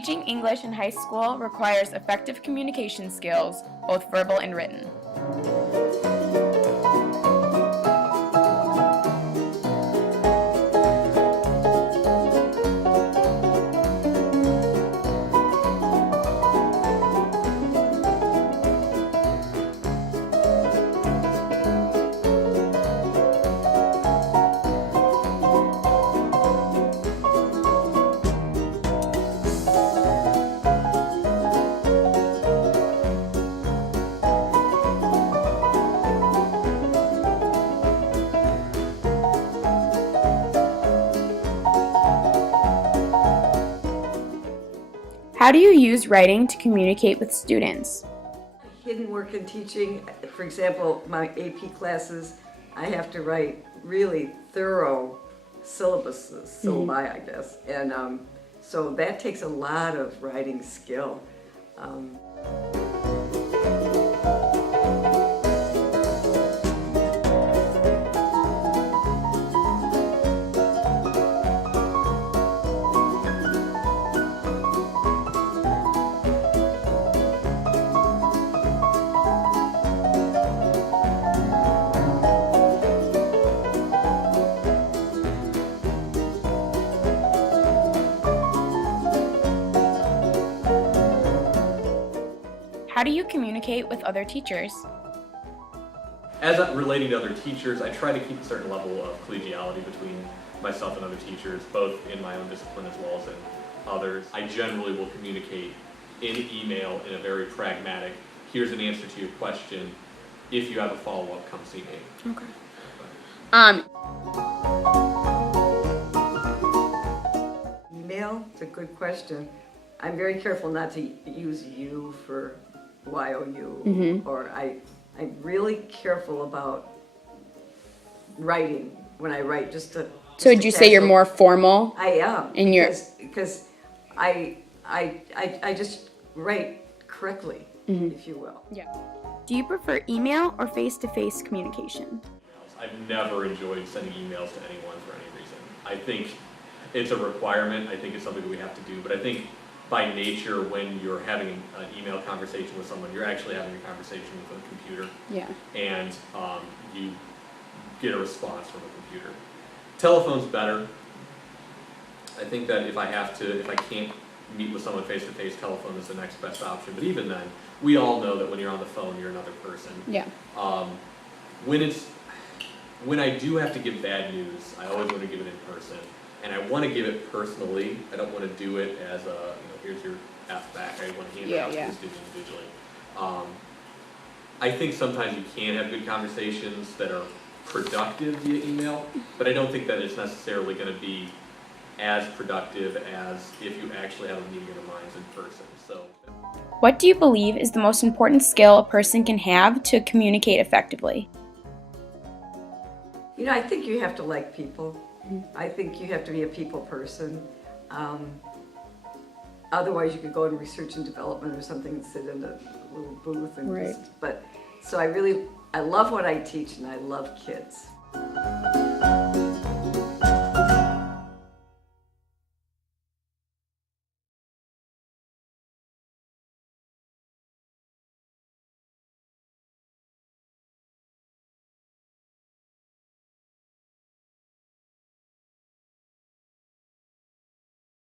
Teaching English in high school requires effective communication skills, both verbal and written. How do you use writing to communicate with students? Hidden work in teaching, for example, my AP classes, I have to write really thorough syllabuses, syllabi, I guess, and so that takes a lot of writing skill. How do you communicate with other teachers? As relating to other teachers, I try to keep a certain level of collegiality between myself and other teachers, both in my own discipline as well as in others. I generally will communicate in email in a very pragmatic, here's an answer to your question, if you have a follow-up, come see me. Okay. Email, it's a good question. I'm very careful not to use you for YOU, or I'm really careful about writing when I write. So would you say you're more formal? I am, because I just write correctly, if you will. Yeah. Do you prefer email or face-to-face communication? I've never enjoyed sending emails to anyone for any reason. I think it's a requirement. I think it's something that we have to do, but I think by nature, when you're having an email conversation with someone, you're actually having a conversation with a computer. Yeah. And you get a response from a computer. Telephone's better. I think that if I can't meet with someone face to face, telephone is the next best option. But even then, we all know that when you're on the phone, you're another person. Yeah. When I do have to give bad news, I always want to give it in person. And I want to give it personally. I don't want to do it as a, here's your F back. I want to hand it out to the student individually. I think sometimes you can have good conversations that are productive via email, but I don't think that it's necessarily going to be as productive as if you actually have a meeting of the minds in person. So, what do you believe is the most important skill a person can have to communicate effectively? I think you have to like people. I think you have to be a people person. Otherwise, you could go in research and development or something and sit in a little booth and right. so I love what I teach and I love kids.